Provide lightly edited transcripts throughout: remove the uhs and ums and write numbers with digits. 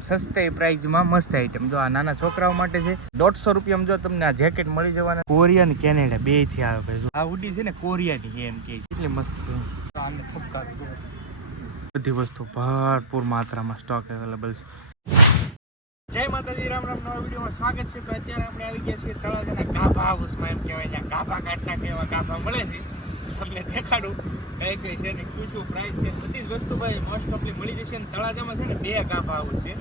સસ્તી પ્રાઇઝમાં મસ્ત આઈટમ જો આ નાના છોકરાઓ માટે છે 150 રૂપિયામાં જો તમને આ જેકેટ મળી જવાના કોરિયા ને કેનેડા બે થી આવે ભાઈ આ હુડી છે ને કોરિયાની એમ કે એટલી મસ્ત છે આને ઠપકારું જો બધી વસ્તુ ભરપૂર માત્રામાં સ્ટોક અવેલેબલ છે જય માતાજી રામ રામ નવા વિડીયોમાં સ્વાગત છે તો અત્યારે આપણે આવી ગયા છીએ તળાજાના ગાભા હાઉસમાં એમ કહેવાય ત્યાં ગાભા કાઢના કેવા ગાભા મળે છે તમને દેખાડું કઈ કઈ છે ને શું પ્રાઇસ છે બધી જ વસ્તુ ભાઈ મોસ્ટ ઓફલી મળી જશે અને તળાજામાં છે ને બે ગાભા હાઉસ છે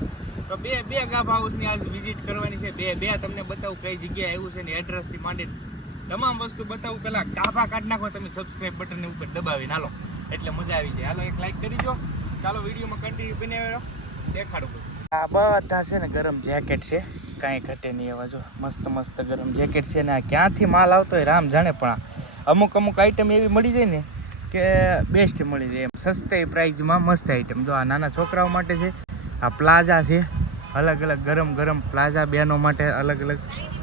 તો બે ગાભા હાઉસની આજ વિઝિટ કરવાની છે બે તમને બતાવું કઈ જગ્યાએ આવ્યું છે ને એડ્રેસથી માંડીને તમામ વસ્તુ બતાવું પહેલાં ગાભા કાઢ નાખો તમે સબસ્ક્રાઈબ બટનને ઉપર દબાવીને હાલો એટલે મજા આવી જાય હાલો એક લાઈક કરી દો ચાલો વિડીયોમાં કન્ટિન્યુ બને દેખાડું આ બધા છે ને ગરમ જેકેટ છે કાંઈ ઘટે નહીં એવા જો મસ્ત ગરમ જેકેટ છે ને આ ક્યાંથી માલ આવતો હોય રામ જાણે પણ અમુક આઈટમ એવી મળી જાય ને કે બેસ્ટ મળી જાય એમ સસ્તી પ્રાઇઝમાં મસ્ત આઈટમ જો આ નાના છોકરાઓ માટે છે આ પ્લાઝા છે અલગ ગરમ પ્લાઝા બેનો માટે અલગ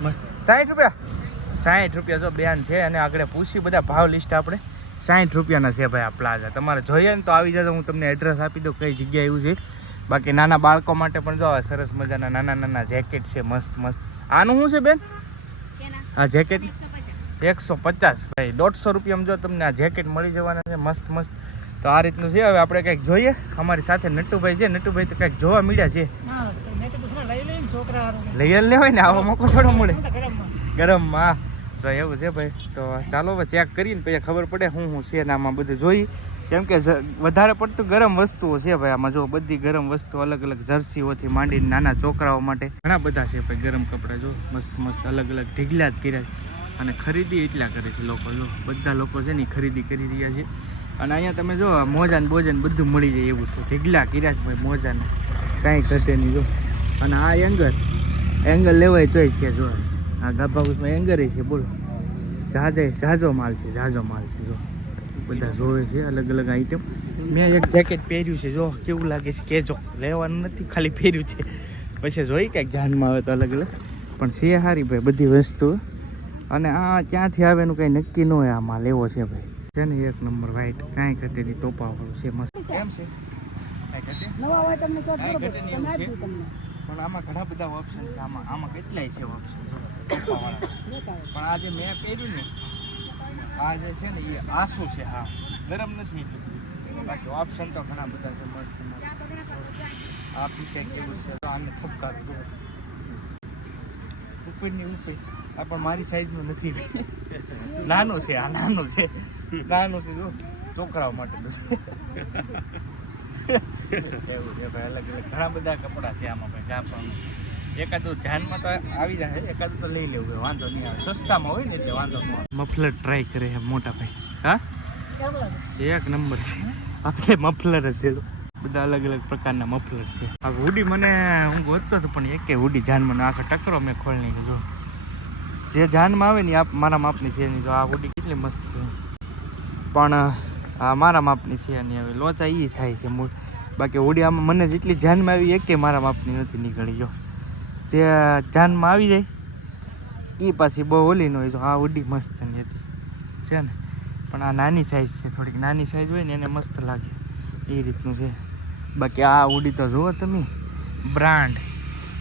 મસ્ત 60 રૂપિયા જો બેન છે અને આગળ પૂછી બધા ભાવ લિસ્ટ આપણે 60 રૂપિયાના છે ભાઈ આ પ્લાઝા તમારે જોઈએ ને તો આવી જાય હું તમને એડ્રેસ આપી દઉં કઈ જગ્યાએ એવું છે બાકી નાના બાળકો માટે પણ જો સરસ મજાના નાના જેકેટ છે મસ્ત આનું શું છે બેન આ જેકેટ 150 ભાઈ 150 રૂપિયામાં જો તમને આ જેકેટ મળી જવાના છે મસ્ત તો આ રીતનું છે હવે આપણે કંઈક જોઈએ અમારી સાથે નટુભાઈ છે નટુભાઈ તો કંઈક જોવા મળ્યા છે લઈ હોય ને આવો મોકો થોડો મળે ગરમમાં તો એવું છે ભાઈ તો ચાલો હવે ચેક કરીને પછી ખબર પડે શું છે ને આમાં બધું જોઈ કેમ કે વધારે પડતું ગરમ વસ્તુઓ છે ભાઈ આમાં જો બધી ગરમ વસ્તુ અલગ જર્સીઓથી માંડીને નાના છોકરાઓ માટે ઘણા બધા છે ભાઈ ગરમ કપડાં જો મસ્ત અલગ ઢીગલા જ કર્યા અને ખરીદી એટલા કરે છે લોકો જો બધા લોકો છે ને ખરીદી કરી રહ્યા છે અને અહીંયા તમે જો મોજા ને બોજા ને બધું મળી જાય એવું છે ઢીગલા કર્યા છે ભાઈ મોજાને કાંઈ ઘટે નહીં જો અને આ એંગલ લેવાય તોય છે જો આ ગાભા હાઉસમાં એંગર છે બોલો ઝાઝો માલ છે જો બધા જોવે છે અલગ આઈટમ મેં એક જેકેટ પહેર્યું છે જો કેવું લાગે છે કહેજો લેવાનું નથી ખાલી પહેર્યું છે પછી જોઈ કંઈક ધ્યાનમાં આવે તો અલગ પણ છે સારી ભાઈ બધી વસ્તુ અને આ ક્યાંથી આવે એનું કંઈ નક્કી ન હોય આમાં લેવો છે ભાઈ છે ને એક નંબર વ્હાઈટ કાંઈ ઘટે નહીં ટોપાવાળું છે મસ્ત કેમ છે પણ આમાં ઘણા બધા ઓપ્શન છે આમાં કેટલાય છે ઓપ્શન ટોપાવાળા પણ આ જે મેં પહેર્યું ને આ જે છે ને એ આસુ છે હા ગરમ નથી બાકી ઓપ્શન તો ઘણા બધા છે મસ્ત આ બી કંઈક એવું છે તો આને ઠપકારું ઉપરની આ પણ મારી સાઈઝનું નથી નાનું છે જો છોકરાઓ માટે એવું છે ભાઈ અલગ ઘણા બધા કપડાં છે આમાં ભાઈ ગાભા એકાદું ધ્યાનમાં તો આવી જાય એકાદું તો લઈ લેવું વાંધો નહીં આવે સસ્તામાં હોય ને એટલે વાંધો ન આવે મફલર ટ્રાય કરે છે મોટા ભાઈ હા એક નંબર છે આપણે મફલર જ છે બધા અલગ પ્રકારના મફલર છે આ હુડી મને હું ગોતતો હતો પણ એકે હુડી ધ્યાનમાં આખો ટકરો મેં ખોલ નહીં જો જે ધ્યાનમાં આવે ને મારા માપની છે એની તો આ હુડી કેટલી મસ્ત છે પણ આ મારા માપની છે એની હવે લોચા એ થાય છે બાકી હુડી આમાં મને જેટલી ધ્યાનમાં આવી એકે મારા માપની નથી નીકળી જો જે ધ્યાનમાં આવી જાય એ પાછી બહુ ઓલી ન હોય તો આ હુડી મસ્ત ની હતી છે ને પણ આ નાની સાઈઝ છે થોડીક નાની સાઈઝ હોય ને એને મસ્ત લાગે એ રીતનું છે બાકી આ હુડી તો જુઓ તમે બ્રાન્ડ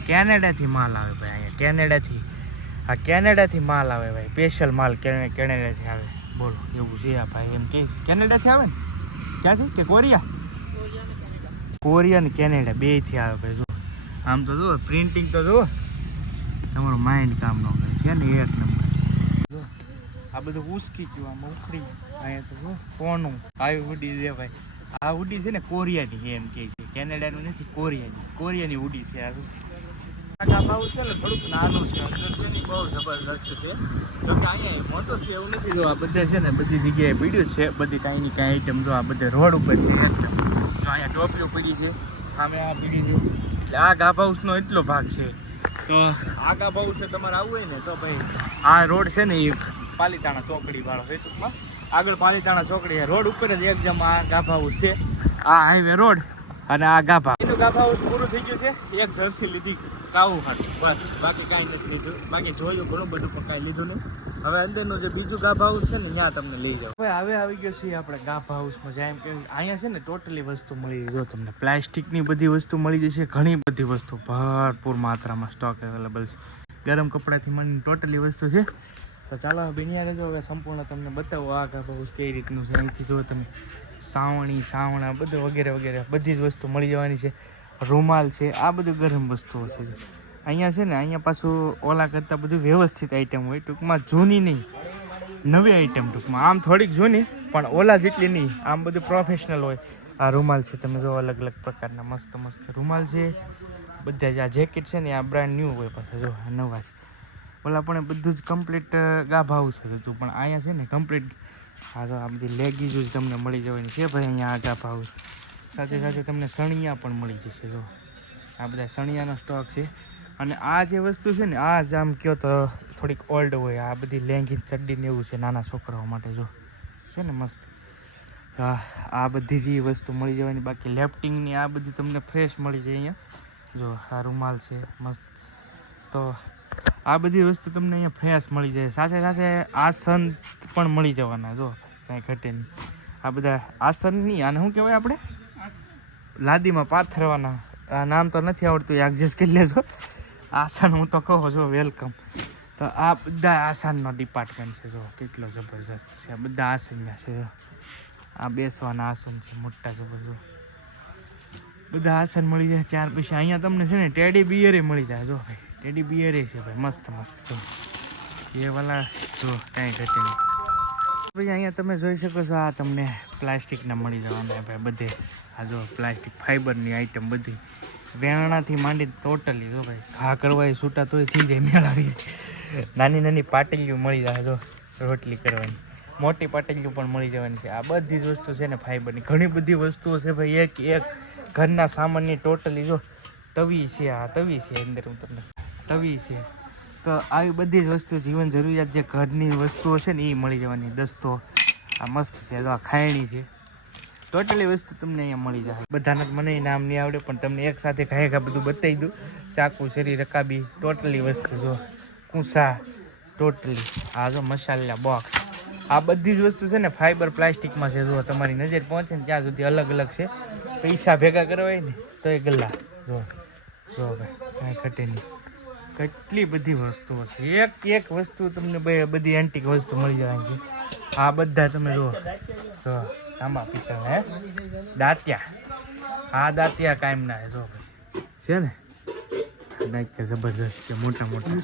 કેનેડાથી માલ આવે ભાઈ અહીંયા કેનેડાથી માલ આવે ભાઈ સ્પેશિયલ માલ કેનેડાથી આવે બોલો એવું છે આ ભાઈ એમ કે કેનેડાથી આવે ને ક્યાંથી કે કોરિયા ને કેનેડા બેથી આવે ભાઈ જો આમ તો જુઓ પ્રિન્ટિંગ તો જુઓ તમારું માઇન્ડ કામ ન કરે છે ને એક નંબર જો આ બધું ઉસકી ગયું આમાં ઉખડી અહીંયા તો જો કોનું આવી હુડી છે ભાઈ આ હુડી છે ને કોરિયાની એમ કે છે કેનેડાનું નથી કોરિયાની હુડી છે આ ગાભા છે ને થોડુંક નાનું છે અંદર છે ને બહુ જબરદસ્ત છે જોકે અહીંયા મોટો છે એવું નથી જો આ બધે છે ને બધી જગ્યાએ પીડ્યું છે બધી કાંઈ આઈટમ જો આ બધે રોડ ઉપર છે એકદમ તો અહીંયા ટોપલીઓ પડી છે સામે આ પીડી છે એટલે આ ગાભા હાઉસનો એટલો ભાગ છે તો આ ગાભા હાઉસ તમારે આવવું હોય ને તો ભાઈ આ રોડ છે ને એ પાલીતાણા ચોકડી વાળો છે ટૂંકમાં આગળ પાલીતાણા ચોકડી રોડ ઉપર જ એકદમ આ ગાભા હાઉસ છે આ હાઈવે રોડ અને આ ગાભા એનું ગાભા હાઉસ પૂરું થઈ ગયું છે. એક જર્સી લીધી કાવું ખાતું બસ, બાકી કાંઈ નથી લીધું. બાકી જોયું ઘણું બધું પણ કાંઈ લીધું નહીં. હવે અંદરનું જે બીજું ગાભા હાઉસ છે ને ત્યાં તમને લઈ જાવ. હવે આવી ગયો છે આપણે ગાભા હાઉસમાં. જેમ કે અહીંયા છે ને ટોટલી વસ્તુ મળી જો તમને પ્લાસ્ટિકની બધી વસ્તુ મળી જશે. ઘણી બધી વસ્તુ ભરપૂર માત્રામાં સ્ટોક અવેલેબલ છે. ગરમ કપડાથી માંડીને ટોટલી વસ્તુ છે. તો ચાલો બિનિયા રહેજો. હવે સંપૂર્ણ તમને બતાવો આ ગાભા હાઉસ કઈ રીતનું છે. અહીંથી જો તમે સાવણા બધું વગેરે વગેરે બધી જ વસ્તુ મળી જવાની છે. રૂમાલ છે, આ બધું ગરમ વસ્તુઓ છે. અહીંયા છે ને અહીંયા પાછું ઓલા કરતાં બધું વ્યવસ્થિત આઈટમ હોય. ટૂંકમાં જૂની નહીં, નવી આઈટમ. ટૂંકમાં આમ થોડીક જૂની પણ ઓલા જેટલી નહીં. આમ બધું પ્રોફેશનલ હોય. આ રૂમાલ છે, તમે જો અલગ અલગ પ્રકારના મસ્ત મસ્ત રૂમાલ છે. બધા જ આ જેકેટ છે ને આ બ્રાન્ડ ન્યૂ હોય પાછા જો નવા છે. ઓલા પણ બધું જ કમ્પ્લીટ ગાભા હાઉસ હતું પણ અહીંયા છે ને કમ્પ્લીટ આ બધી લેગીઝ જ તમને મળી જવાની છે ભાઈ અહીંયા આ ગાભા હાઉસ. સાથે સાથે તમને સણિયા પણ મળી જશે. જો આ બધા સણિયાનો સ્ટોક છે. અને આ જે વસ્તુ છે ને આ જ આમ કહો તો થોડીક ઓલ્ડ હોય. આ બધી લેંગી ચડ્ડીને એવું છે નાના છોકરાઓ માટે જો છે ને મસ્ત. આ બધી જ વસ્તુ મળી જવાની. બાકી લેફ્ટિંગની આ બધી તમને ફ્રેશ મળી જાય અહીંયા. જો આ રૂમાલ છે મસ્ત. તો આ બધી વસ્તુ તમને અહીંયા ફ્રેશ મળી જાય. સાથે સાથે આસન પણ મળી જવાના જો કાંઈ ઘટે નહીં. આ બધા આસન નહીં, આને શું કહેવાય આપણે લાદીમાં પાથરવાના. આ નામ તો નથી આવડતું, એડજસ્ટ કરી લેજો. આસન હું તો કહો છો વેલકમ. તો આ બધા આસનનો ડિપાર્ટમેન્ટ છે જો કેટલો જબરજસ્ત છે. આ બધા આસનના છે. આ બેસવાના આસન છે મોટા જબરજસ્ત. બધા આસન મળી જાય. ત્યાર પછી અહીંયા તમને છે ને ટેડી બિયરે મળી જાય. જો ભાઈ ટેડી બિયરે છે ભાઈ મસ્ત મસ્ત. જો એ વાલા જો કાંઈ ઘટે નહીં. ભાઈ અહીંયા તમે જોઈ શકો છો આ તમને પ્લાસ્ટિકના મળી જવાના ભાઈ બધે. આ જો પ્લાસ્ટિક ફાઈબરની આઈટમ બધી વેણાથી માંડી ટોટલી. જો ભાઈ ઘા કરવા એ છૂટા તોય થઈ જાય, મેળ આવી જાય. નાની નાની પાટલીઓ મળી જાય. જો રોટલી કરવાની મોટી પાટલીઓ પણ મળી જવાની છે. આ બધી જ વસ્તુ છે ને ફાઈબરની. ઘણી બધી વસ્તુઓ છે ભાઈ. એક ઘરના સામાનની ટોટલી જો તવી છે. આ તવી છે અંદર હું તમને તવી છે. તો આવી બધી જ વસ્તુ જીવન જરૂરિયાત જે ઘરની વસ્તુઓ છે ને એ મળી જવાની. દસ્તો આ મસ્ત છે. જો આ ખાયણી છે. ટોટલી વસ્તુ તમને અહીંયા મળી જાય. બધાના મને નામ નહીં આવડે પણ તમને એક સાથે ઘાયઘા બધું બતાવી દઉં. ચાકુ છરી રકાબી ટોટલી વસ્તુ જો કૂસા ટોટલી. આ જો મસાલા બોક્સ આ બધી જ વસ્તુ છે ને ફાઈબર પ્લાસ્ટિકમાં છે. જો તમારી નજર પહોંચે ને ત્યાં સુધી અલગ અલગ છે. પૈસા ભેગા કરવા હોય ને તો એ ગલ્લા જો જો ભાઈ કાંઈ ઘટે નહીં. કેટલી બધી વસ્તુઓ છે. એક વસ્તુ તમને બધી એન્ટિક વસ્તુ મળી જવાની છે. આ બધા તમે જુઓ તો તાંબા પિત્તળ હે દાંતિયા. આ દાંતિયા કાયમ ના જો ભાઈ છે ને દાંતિયા જબરદસ્ત છે. મોટા મોટા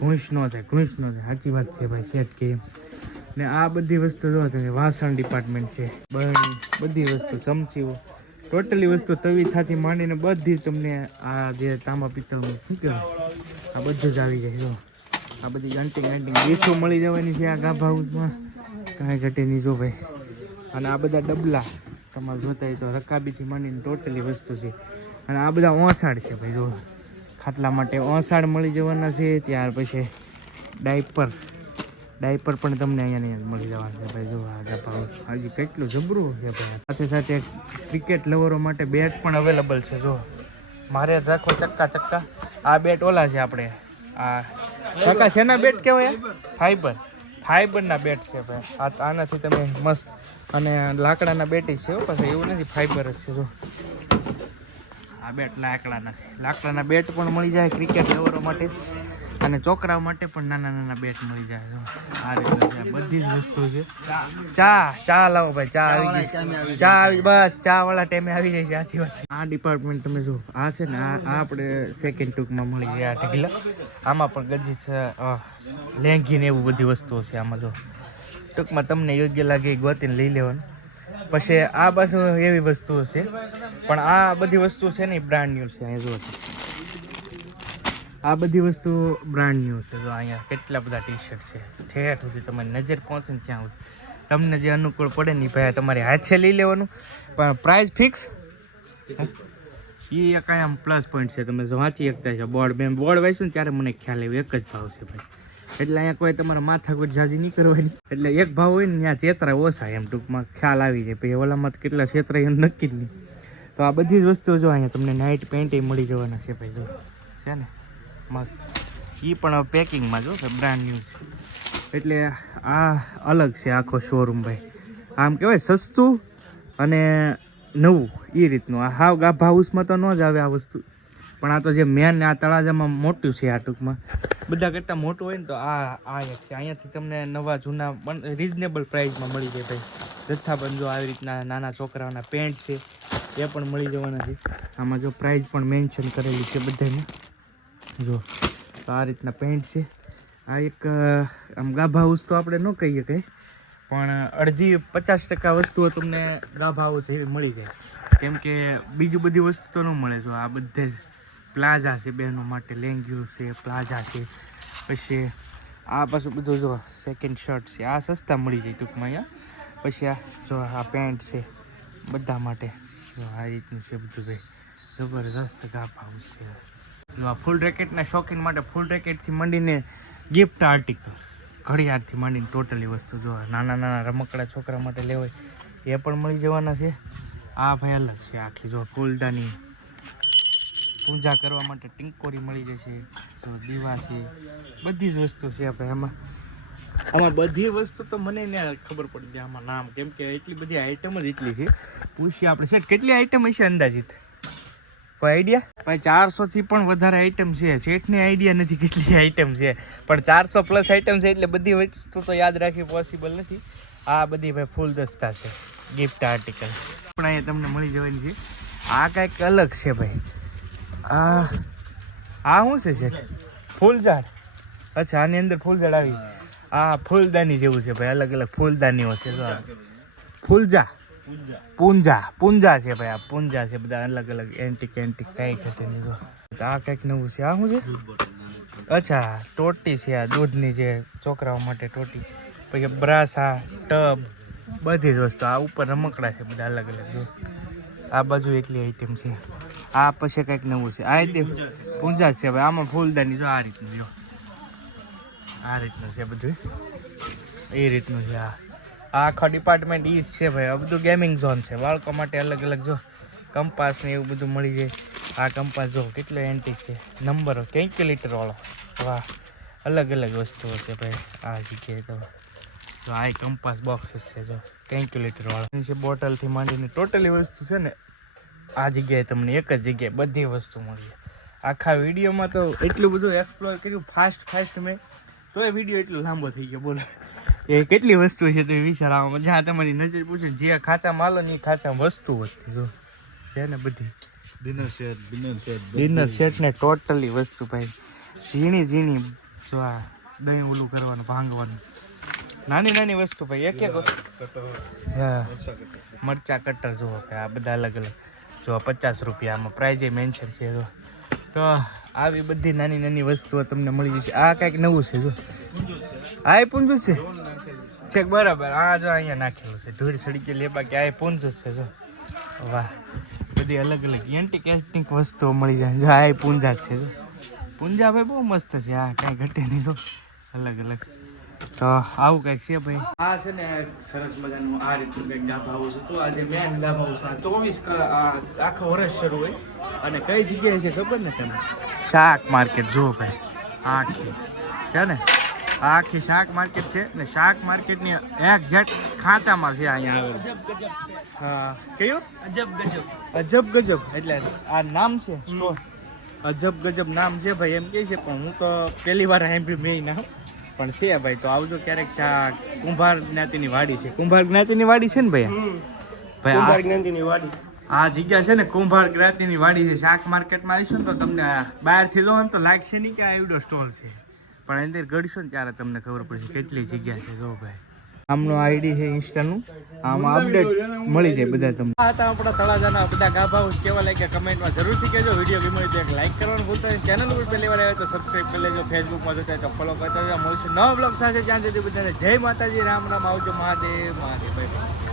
ઘૂંસ નો થાય. સાચી વાત છે ભાઈ. શેઠ કે ને આ બધી વસ્તુ જો તમે વાસણ ડિપાર્ટમેન્ટ છે. બધી વસ્તુ ચમચીઓ ટોટલી વસ્તુ તવીથાથી માંડીને બધી તમને આ જે તાંબા પિત્તળનું શું કહેવાય આ બધું જ આવી જાય. જો આ બધી એન્ટિંગ ડીશો મળી જવાની છે આ ગાભા હાઉસમાં. કાંઈ ઘટે નહીં જો ભાઈ. અને આ બધા ડબલા તમારે જોતા હોય તો રકાબીથી માંડીને ટોટલી વસ્તુ છે. અને આ બધા ઓસાડ છે ભાઈ. જો ખાટલા માટે ઓસાડ મળી જવાના છે. ત્યાર પછી ડાયપર પણ તમને અહીંયા મળી જવાના છે ભાઈ. જો આ ગાભા હાઉસ હજી કેટલું જબરું છે ભાઈ. સાથે સાથે ક્રિકેટ લવરો માટે બેટ પણ અવેલેબલ છે. જો મારે રાખો ચક્કા. આ બેટ ઓલા છે આપણે આ કાકા શેના બેટ કહેવાય? ફાઈબરના બેટ છે ભાઈ. આનાથી તમે મસ્ત અને લાકડાના બેટ છે પાછા એવું નથી ફાઈબર જ છે. જો આ બેટ લાકડાના બેટ પણ મળી જાય ક્રિકેટ લવરો માટે. અને છોકરાઓ માટે પણ નાના નાના બેટ મળી જાય. જો આ રીતે બધી જ વસ્તુ છે. ચા લાવો ભાઈ. ચા આવી ગઈ. ચા આવી બસ ચા વાળા ટાઈમે આવી જાય છે. સાચી વાત છે. આ ડિપાર્ટમેન્ટ તમે જો આ છે ને આ આપણે સેકન્ડ ટૂંકમાં મળી જાય. આ ઢગલા આમાં પણ ગજી છે લેંઘી ને એવું બધી વસ્તુઓ છે આમાં. જો ટૂંકમાં તમને યોગ્ય લાગે ગોતીને લઈ લેવાનું. પછી આ પાછું એવી વસ્તુઓ છે પણ આ બધી વસ્તુ છે ને બ્રાન્ડ ન્યૂ છે. અહીંયા જો આ બધી વસ્તુ બ્રાન્ડ ન્યૂ છે. જો અહીંયા કેટલા બધા ટી શર્ટ છે. ઠેઠ સુધી તમારી નજર પહોંચે ને ત્યાં સુધી તમને જે અનુકૂળ પડે ને ભાઈ તમારે હાથે લઈ લેવાનું. પણ પ્રાઇસ ફિક્સ એ કાંઈ આમ પ્લસ પોઈન્ટ છે. તમે જો વાંચી શકતા છો બોર્ડ વાંચ્યું ને ત્યારે મને ખ્યાલ આવ્યો એક જ ભાવ છે ભાઈ. એટલે અહીંયા કોઈ તમારે માથાકૂટ જાજી નહીં કરવાની. એટલે એક ભાવ હોય ને ત્યાં ચેતરા ઓછા એમ ટૂંકમાં ખ્યાલ આવી જાય. પછી ઓલામાં કેટલા ચેતરા એમ નક્કી જ નહીં. તો આ બધી જ વસ્તુઓ જો અહીંયા તમને નાઇટ પેન્ટ મળી જવાના છે ભાઈ, જો છે ને મસ્ત. એ પણ પેકિંગમાં જો બ્રાન્ડ ન્યૂ છે, એટલે આ અલગ છે આખો શોરૂમ ભાઈ. આમ કહેવાય સસ્તું અને નવું એ રીતનું. આ હાવ ગાભા હાઉસમાં તો ન જ આવે આ વસ્તુ, પણ આ તો જે મેન આ તળાજામાં મોટું છે, આ ટૂંકમાં બધા કરતાં મોટું હોય ને તો આ એક છે. અહીંયાથી તમને નવા જૂના પણ રિઝનેબલ પ્રાઇસમાં મળી જાય ભાઈ. જથ્થાબંધ જો આવી રીતના નાના છોકરાઓના પેન્ટ છે એ પણ મળી જવાના છે. આમાં જો પ્રાઇસ પણ મેન્શન કરેલી છે બધાને, જો તો આ રીતના પેન્ટ છે. આ એક આમ ગાભા હાઉસ તો આપણે ન કહીએ કંઈ, પણ અડધી 50% વસ્તુઓ તમને ગાભા હાઉસ એવી મળી જાય, કેમ કે બીજું બધી વસ્તુ તો ન મળે. જો આ બધે જ પ્લાઝા છે બહેનો માટે, લેંગ્યુ છે, પ્લાઝા છે, પછી આ પાછું બધું જો સેકન્ડ શર્ટ છે, આ સસ્તા મળી જાય ટૂંકમાં અહીંયા. પછી આ જો આ પેન્ટ છે બધા માટે, જો આ રીતનું છે બધું ભાઈ, જબરજસ્ત ગાભા હાઉસ છે. જો આ ફૂલ રેકેટના શોખીન માટે ફૂલ રેકેટથી માંડીને ગિફ્ટ આર્ટિકલ, ઘડિયાળથી માંડીને ટોટલી વસ્તુ જો નાના નાના રમકડા છોકરા માટે લેવાય એ પણ મળી જવાના છે. આ ભાઈ અલગ છે આખી, જો ફૂલદાની પૂજા કરવા માટે ટિંકોરી મળી જશે, તો દીવા છે, બધી જ વસ્તુ છે ભાઈ. આમાં બધી વસ્તુ તો મને ને ખબર પડી જાય આમાં નામ, કેમ કે એટલી બધી આઈટમ જ એટલી છે. પૂછીએ આપણે સેટ કેટલી આઈટમ હશે અંદાજિત, કોઈ આઈડિયા? ભાઈ 400થી પણ વધારે આઈટમ છે. શેઠને આઈડિયા નથી કેટલી આઈટમ છે, પણ 400+ આઈટમ છે, એટલે બધી વસ્તુ તો યાદ રાખવી પોસિબલ નથી. આ બધી ભાઈ ફૂલ દસ્તા છે, ગિફ્ટ આર્ટિકલ પણ અહીંયા તમને મળી જવાની છે. આ કાંઈક અલગ છે ભાઈ. આ શું છે શેઠ? ફૂલઝાડ. અચ્છા, આની અંદર ફૂલઝાડ આવી. આ ફૂલદાની જેવું છે ભાઈ, અલગ અલગ ફૂલદાનીઓ છે. જો ફૂલજા પૂંજા છે ભાઈ, આ પૂંજા છે બધા અલગ અલગ એન્ટિક કઈ ઘટે નહીં. જો આ કંઈક નવું છે. આ શું છે? અચ્છા, ટોટી છે, આ દૂધની જે છોકરાઓ માટે ટોટી. પછી બ્રાસા, ટબ, બધી જ વસ્તુ. આ ઉપર રમકડા છે બધા અલગ અલગ. જો આ બાજુ એટલી આઈટમ છે. આ પછી કંઈક નવું છે. આ રીતે પૂંજા છે ભાઈ, આમાં ફૂલદાની જો આ રીતનું, જો આ રીતનું છે બધું, એ રીતનું છે. આ આખો ડિપાર્ટમેન્ટ ઈ જ છે ભાઈ. આ બધું ગેમિંગ ઝોન છે, બાળકો માટે અલગ અલગ. જો કંપાસ ને એવું બધું મળી જાય. આ કંપાસ જો કેટલો એન્ટિક છે, નંબરો, કેલ્ક્યુલેટર વાળો. વાહ, અલગ અલગ વસ્તુઓ છે ભાઈ આ જગ્યાએ. તો જો આ કંપાસ બોક્સીસ છે, જો કેલ્ક્યુલેટર વાળો છે. બોટલથી માંડીને ટોટલી વસ્તુ છે ને આ જગ્યાએ તમને એક જ જગ્યાએ બધી વસ્તુ મળી જાય. આખા વિડીયોમાં તો એટલું બધું એક્સપ્લોર કર્યું ફાસ્ટ મેં, તો એ વિડીયો એટલો લાંબો થઈ ગયો. બોલો એ કેટલી વસ્તુ છે તો વિચારવામાં જ્યાં તમારી નજર પૂછે, જે ખાંચા માલો ને એ ખાંચા વસ્તુ વધતી જો છે ને બધી. ડિનર સેટ ને ટોટલી વસ્તુ ભાઈ, ઝીણી જો આ દહીં ઓલું કરવાનું, ભાંગવાનું, નાની નાની વસ્તુ ભાઈ. એક હા, મરચા કટર જુઓ ભાઈ, આ બધા અલગ અલગ જો 50 રૂપિયામાં પ્રાઇઝ મેન્શન છે. જો તો આવી બધી નાની નાની વસ્તુઓ તમને મળી જશે. આ કાંઈક નવું છે, જો આ પૂંજું છે છેક બરાબર. આ જો અહીંયા નાખેલું છે, ધૂળ સડી ગયેલી બાકી આ પૂંજું છે. જો વાહ, બધી અલગ અલગ એન્ટિક વસ્તુઓ મળી જાય. જો આ પૂંજા છે, જો પૂંજા ભાઈ બહુ મસ્ત છે. આ કાંઈ ઘટે નહીં, તો અલગ અલગ. તો આવું કંઈક છે ભાઈ. આ છે ને સરસ મજાનું આ રીતનું કંઈક ગાભા હાઉસ હતું. આજે મેન ગાભા હાઉસ 24 આખો વર્ષ શરૂ હોય. અને કઈ જગ્યાએ છે ખબર ને તમે? શાક માર્કેટ. જો ભાઈ આખી છે ને, આખી શાક માર્કેટ છે ને. શાક માર્કેટની એક્ઝેક્ટ ખાંચામાં છે અહીંયા આવેલું. હા, કયું? અજબ ગજબ એટલે આ નામ છે. અજબ ગજબ નામ છે ભાઈ, એમ કે છે, પણ હું તો પહેલી વાર સાંભળ્યું મેં નામ, પણ છે ભાઈ. તો આવજો ક્યારેક. ચા કુંભાર જ્ઞાતિની વાડી છે. કુંભાર જ્ઞાતિની વાડી છે ને ભાઈ? કુંભાર જ્ઞાતિની વાડી આ જગ્યા છે ને, કુંભાર જ્ઞાતિની વાડી છે. શાક માર્કેટમાં આવીશું ને તો તમને બહારથી જો ને તો લાગશે નહીં કે આ એવડો સ્ટોલ છે, પણ અંદર ગળશો ને ત્યારે તમને ખબર પડશે કેટલી જગ્યા છે. જો ભાઈ આમનું આઈડી છે ઇન્સ્ટાનું, આમાં અપડેટ મળી જાય બધા તમને. આ હતા આપણા તળાજાના બધા ગાભા હાઉસ. કેવા લાગ્યા કમેન્ટમાં જરૂરથી કહેજો. વિડીયો ગમ્યો હોય તો એક લાઈક કરવાનું ભૂલતા નહીં. ચેનલ ઉપર પહેલી વાર આવ્યો તો સબસ્ક્રાઈબ કરી લેજો. ફેસબુકમાં જોતા હોય તો ફોલો કરતા મળશું નવા બ્લોગ સાથે. જ્યાં સુધી બધાને જય માતાજી, રામ રામ. આવજો. મહાદેવ ભાઈ.